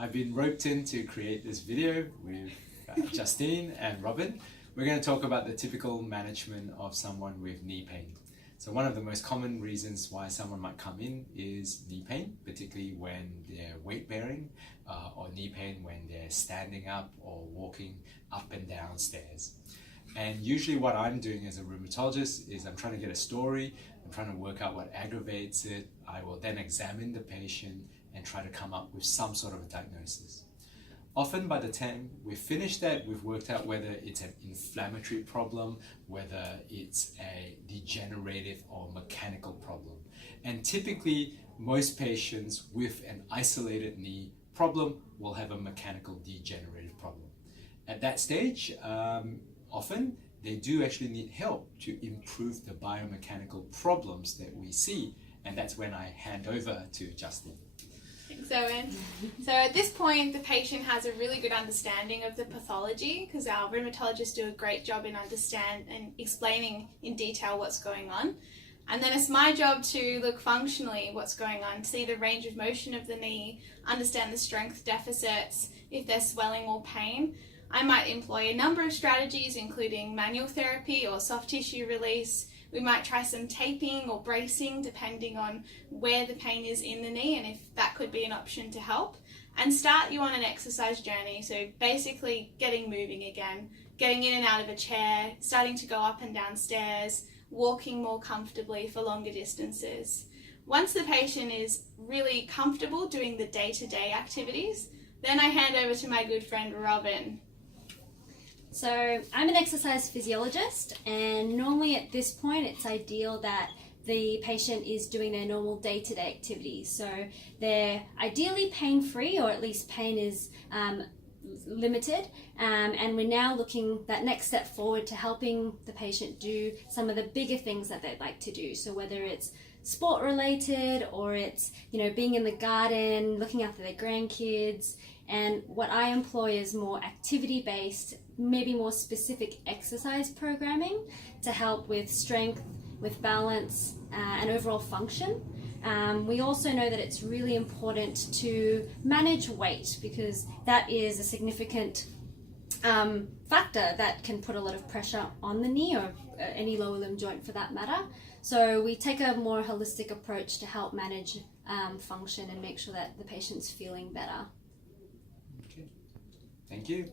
I've been roped in to create this video with Justine and Robyn. We're going to talk about the typical management of someone with knee pain. So one of the most common reasons why someone might come in is knee pain, particularly when they're weight bearing, or knee pain when they're standing up or walking up and down stairs. And usually what I'm doing as a rheumatologist is I'm trying to get a story, I'm trying to work out what aggravates it. I will then examine the patient and try to come up with some sort of a diagnosis. Often by the time we've finished that, we've worked out whether it's an inflammatory problem, whether it's a degenerative or mechanical problem. And typically, most patients with an isolated knee problem will have a mechanical degenerative problem. At that stage, often they do actually need help to improve the biomechanical problems that we see, and that's when I hand over to Justine. Thanks, Irwin. So at this point, the patient has a really good understanding of the pathology because our rheumatologists do a great job in understanding and explaining in detail what's going on. And then it's my job to look functionally what's going on, see the range of motion of the knee, understand the strength deficits, if there's swelling or pain. I might employ a number of strategies, including manual therapy or soft tissue release. We might try some taping or bracing, depending on where the pain is in the knee and if that could be an option to help. And start you on an exercise journey. So basically getting moving again, getting in and out of a chair, starting to go up and down stairs, walking more comfortably for longer distances. Once the patient is really comfortable doing the day-to-day activities, then I hand over to my good friend Robyn. So I'm an exercise physiologist, and normally at this point it's ideal that the patient is doing their normal day-to-day activities. So they're ideally pain-free, or at least pain is limited, and we're now looking that next step forward to helping the patient do some of the bigger things that they'd like to do. So whether it's sport related or it's being in the garden, looking after their grandkids. And what I employ is more activity-based, maybe more specific exercise programming to help with strength, with balance, and overall function. We also know that it's really important to manage weight because that is a significant factor that can put a lot of pressure on the knee or any lower limb joint for that matter. So we take a more holistic approach to help manage function and make sure that the patient's feeling better. Thank you.